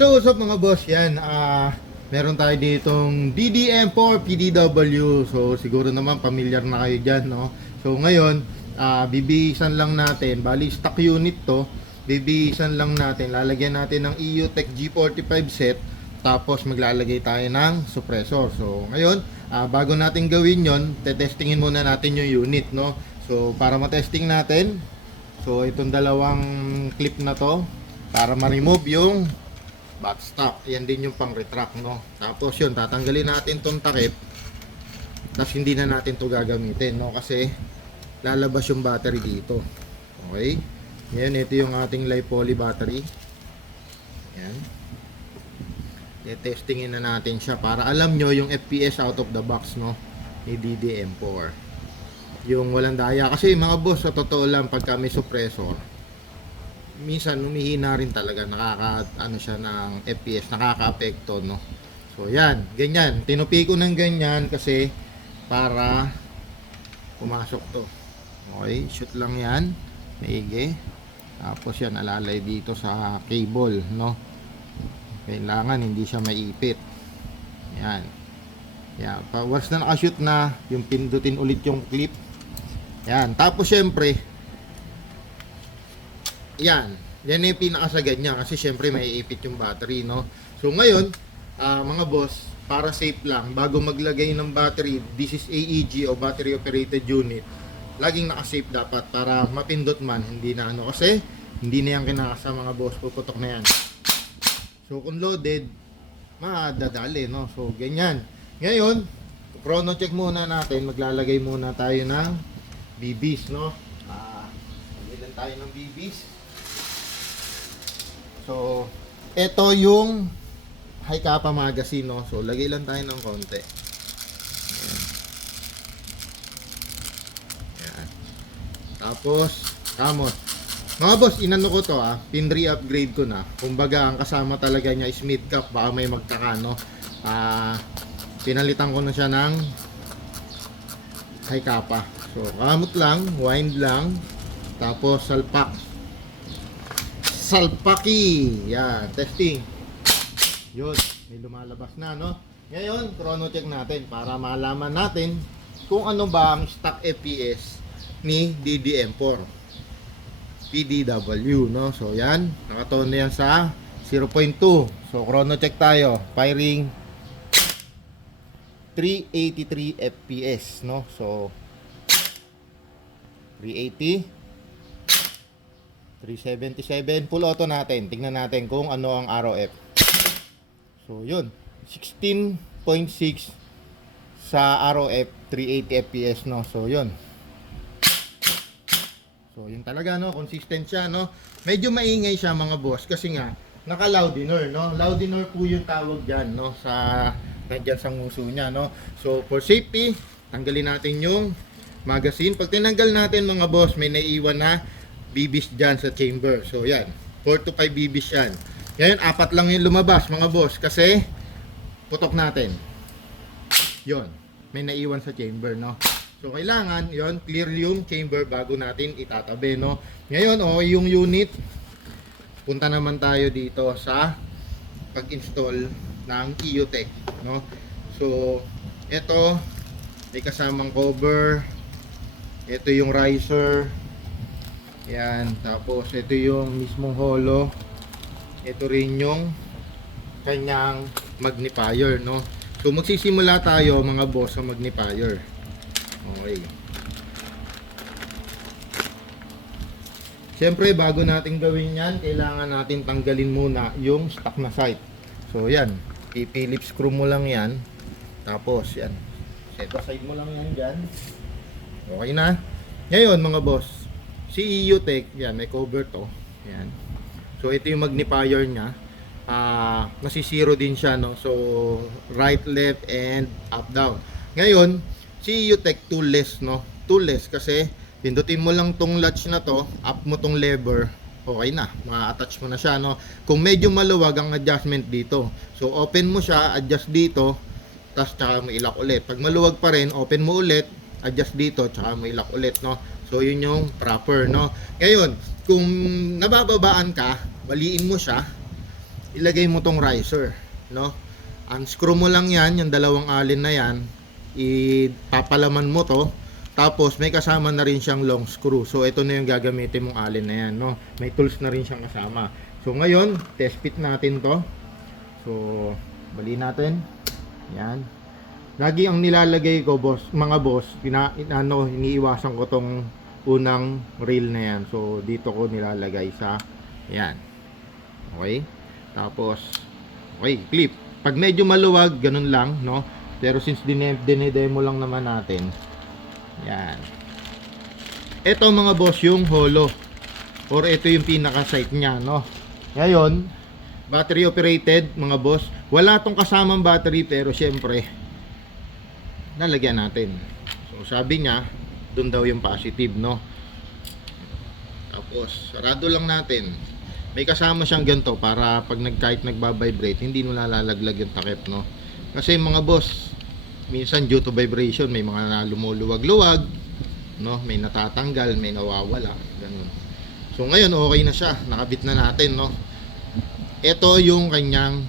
So, what's up mga boss? Yan, meron tayo ditong DDM4 PDW. So, siguro naman familiar na kayo dyan, no? So, ngayon, bibihisan lang natin. Bali, stock unit to. Bibihisan lang natin. Lalagyan natin ng EUTech G45 set. Tapos, maglalagay tayo ng suppressor. So, ngayon, bago natin gawin yon, tetestingin muna natin yung unit, no? So, para matesting natin, so, itong dalawang clip na to, para ma-remove yung backstop. Yan din yung pang retract, no? Tapos yun, tatanggalin natin tong takip. Tapos hindi na natin to gagamitin, no? Kasi lalabas yung battery dito. Okay? Yan, ito yung ating LiPoly battery. Yan. I-testingin na natin siya para alam nyo yung FPS out of the box, no? Ni DDM4. Yung walang daya. Kasi mga boss, sa totoo lang, pagka may suppressor, minsan humihina rin talaga, ano siya ng FPS, nakaka-apekto, no? So yan, ganyan, tinupi ko ng ganyan kasi para pumasok to. Okay, shoot lang yan, maigi. Tapos yan, alalay dito sa cable, no? Kailangan hindi siya maipit. Yan. Yan, once na nakashoot na, yung pindutin ulit yung clip. Yan, tapos syempre yan yung pinakasagad niya kasi syempre may ipit yung battery, no? So ngayon, mga boss, para safe lang, bago maglagay ng battery, this is AEG o battery operated unit, laging naka-safe dapat para mapindot man, hindi na ano, kasi hindi na yan kinakasa mga boss, puputok na yan. So kung loaded, madadali, no? So ganyan. Ngayon, chrono check muna natin, maglalagay muna tayo ng BBs, no? Maglalagay tayo ng BBs. So, ito yung high kappa magazine, no? So, lagay lang tayo ng konti. Ayan. Ayan. Tapos, kamot. Mga boss, inano ko to, pin re-upgrade ko na. Kumbaga, ang kasama talaga niya is mid cap. Baka may magtaka, no? Pinalitan ko na siya ng high kappa. So, kamot lang, wind lang. Tapos, salpaki. Yan, testing. Yun, may lumalabas na, no? Ngayon, chrono check natin para malaman natin kung ano ba ang stock FPS ni DDM4 PDW, no? So, yan, nakatone na yan sa 0.2. So, chrono check tayo. Firing 383 FPS, no? So, 380 377, full auto natin. Tingnan natin kung ano ang ROF. So, yun. 16.6 sa ROF, 380 FPS, no? So, yun. So, yun talaga, no? Consistent siya, no? Medyo maingay siya, mga boss, kasi nga, naka-loudiner, no? Loudiner po yung tawag dyan, no? Nandyan sa nguso niya, no? So, for safety, tanggalin natin yung magazine. Pag tinanggal natin, mga boss, may naiiwan na BBs dyan sa chamber. So yan, 4 to 5 BBs yan. Ngayon, 4 lang yung lumabas, mga boss, kasi putok natin. Yon, may naiwan sa chamber, no? So kailangan, yon, clear yung chamber bago natin itatabi, no? Ngayon, yung unit, punta naman tayo dito sa pag-install ng EUTech, no? So, ito, may kasamang cover. Ito yung riser. Yan, tapos ito yung mismong holo. Ito rin yung kanyang magnifier, no? So magsisimula tayo, mga boss, sa magnifier. Okay. Siyempre, bago natin gawin yan, kailangan natin tanggalin muna yung stock na sight. So yan, i-philip screw mo lang yan. Tapos yan, set aside mo lang yan dyan. Okay na. Ngayon, mga boss, si EUTech, yan, may cover to. Yan. So, ito yung magnifier niya. Nasisiro din siya, no? So, right, left, and up, down. Ngayon, si EUTech toolless, no? Toolless kasi pindutin mo lang tong latch na to, up mo tong lever, okay na. Ma-attach mo na siya, no? Kung medyo maluwag ang adjustment dito. So, open mo siya, adjust dito, tapos tsaka mo ilak ulit. Pag maluwag pa rin, open mo ulit, adjust dito, tsaka mo ilak ulit, no? So, yun yung proper, no? Ngayon, kung nabababaan ka, baliin mo siya, ilagay mo tong riser, no? Unscrew mo lang yan, yung dalawang alin na yan, ipapalaman mo to, tapos may kasama na rin siyang long screw. So ito na yung gagamitin mong alin na yan, no? May tools na rin siyang kasama. So ngayon, test fit natin to. So bali natin. Yan. Lagi ang nilalagay ko, boss, mga boss, iniiwasan ko tong unang reel na yan. So dito ko nilalagay sa yan. Okay? Tapos okay, clip. Pag medyo maluwag, ganun lang, no? Pero since dinedemo lang naman natin, yan. Ito mga boss yung holo, or ito yung pinaka sight niya, no? Ngayon, battery operated mga boss. Wala tong kasamang battery, pero syempre nalagyan natin. So sabi niya, dun daw yung positive, no? Tapos sarado lang natin. May kasama siyang ganito para pag kahit nagba-vibrate, hindi mo nalalaglag yung takip, no? Kasi mga boss, minsan due to vibration, may mga lumuluwag-luwag, no? May natatanggal, may nawawala, ganun. So ngayon okay na siya, nakabit na natin, no? Ito yung kanyang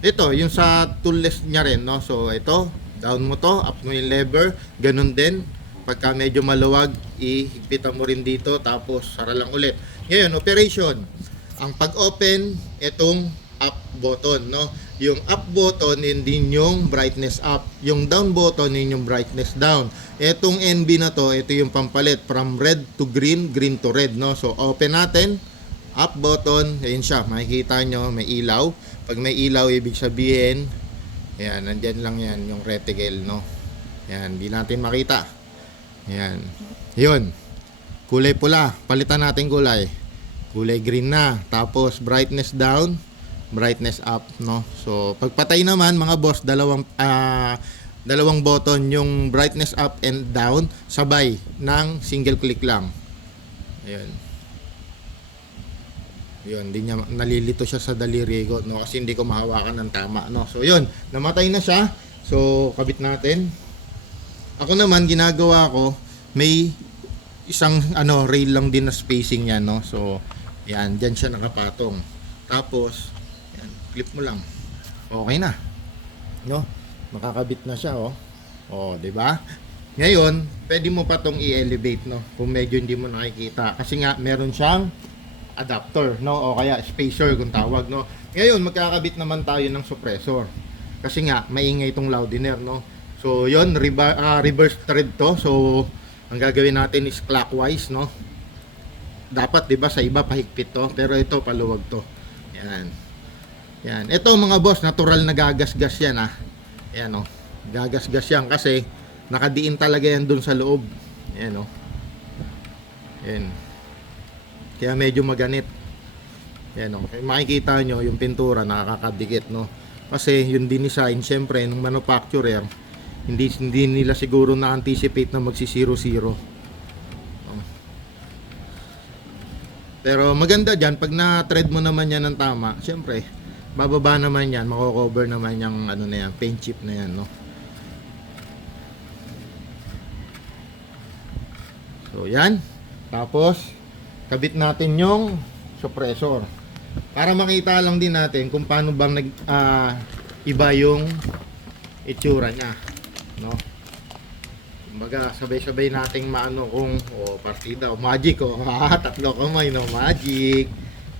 ito yung sa toolless niya rin, no? So ito, down mo to, up mo yung lever, ganun din. Pagka medyo maluwag, ihigpitan mo rin dito, tapos sara lang ulit. Ngayon, operation. Ang pag-open, itong up button, no? Yung up button, yun din yung brightness up. Yung down button, yun yung brightness down. Itong NB na to, ito yung pampalit from red to green, green to red, no? So, open natin. Up button, ayun siya. Makikita nyo, may ilaw. Pag may ilaw, ibig sabihin, ayan, nandyan lang yan, yung reticle, no? Ayan, di natin makita. Ayan. Yun. Kulay pula. Palitan natin kulay. Kulay green na. Tapos brightness down, brightness up, no? So, pagpatay naman mga boss, dalawang button, yung brightness up and down, sabay ng single click lang. Ayun. Yun, hindi niya nalilito siya sa daliri ko, no? Kasi hindi ko mahawakan ng tama, no? So, yun. Namatay na siya. So, kabit natin. Ako naman ginagawa ko, may isang rail lang din na spacing yan, no? So yan, diyan siya nakapatong. Tapos yan, clip mo lang. Okay na. No? Makakabit na siya, oh. Oh, 'di ba? Ngayon, pwede mo pa tong i-elevate, no? Kung medyo hindi mo nakikita kasi nga meron siyang adapter, no? O kaya spacer kung tawag, no? Ngayon, magkakabit naman tayo ng suppressor. Kasi nga maingay itong loudiner, no? So, yon reverse thread to. So, ang gagawin natin is clockwise, no? Dapat, 'di ba, sa iba pahigpit to, pero ito paluwag to. Yan. Yan. Ito mga boss, natural na gagasgas 'yan, ah. Ayan, oh. Gagasgas 'yan kasi nakadiin talaga 'yan dun sa loob. Ayan, oh. Yan. Kaya medyo maganit. Ayan, oh. Makikita nyo yung pintura nakakadikit, no? Kasi yung design, syempre, ng manufacturer, hindi nila siguro na-anticipate na magsi-0-0. Pero maganda dyan, pag na-thread mo naman yan ng tama, syempre, bababa naman yan, mako-cover naman yung na yan, paint chip na yan, no? So, yan. Tapos, kabit natin yung suppressor. Para makita lang din natin kung paano bang iba yung itsura niya, no? Kumbaga sabay-sabay nating maano kung partida o magic tatlo kamay, no? Magic,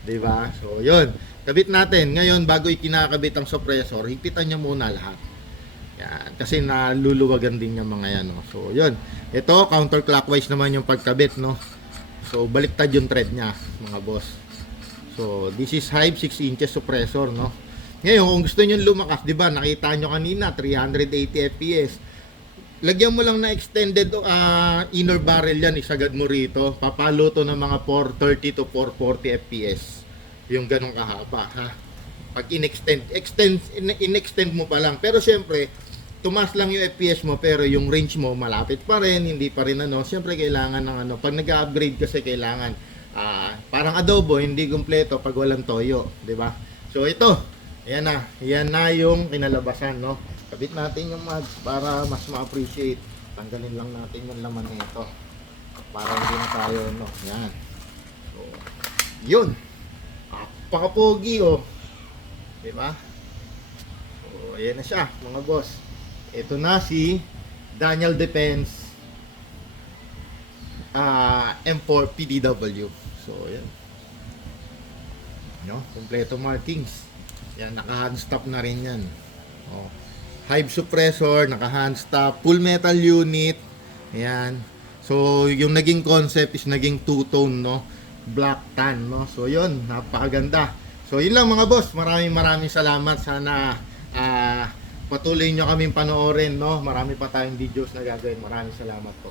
'di ba? So 'yun, kabit natin. Ngayon bago ikinakabit ang suppressor, higpitan niya muna lahat. Yan, kasi naluluwagan din yung mga yan, no? So 'yun. Ito counterclockwise naman yung pagkabit, no? So baliktad yung thread niya, mga boss. So this is Hive 6 inches suppressor, no? Ngayon, kung gusto niyo lumakas, 'di ba? Nakita niyo kanina 380 fps. Lagyan mo lang na extended inner barrel yan, isagad mo rito. Papalo to ng mga 430 to 440 fps. Yung ganong kahaba, ha? Pag in-extend mo pa lang. Pero syempre, tumas lang yung fps mo pero yung range mo malapit pa rin, hindi pa rin Syempre kailangan ng pag nag-upgrade kasi kailangan parang adobo, hindi kumpleto pag walang toyo, 'di ba? So ito, ayan na yung kinalabasan, no? Kabit natin yung mags para mas ma-appreciate. Tanggalin lang natin yung laman nito para hindi na tayo, no? Yan. So, yun. Napakapogi, oh. Di ba? So, ayan na siya, mga boss. Ito na si Daniel Defense M4 PDW. So, ayan. No, kompleto markings. Yan, naka-hand stop na rin yan. Oh. Hive suppressor, naka-hand stop, full metal unit. Ayan. So, yung naging concept is naging two-tone, no? Black tan, no? So, yun, napakaganda. So, yun lang mga boss. Maraming salamat. Sana patuloy nyo kaming panoorin, no? Marami pa tayong videos na gagawin. Maraming salamat po.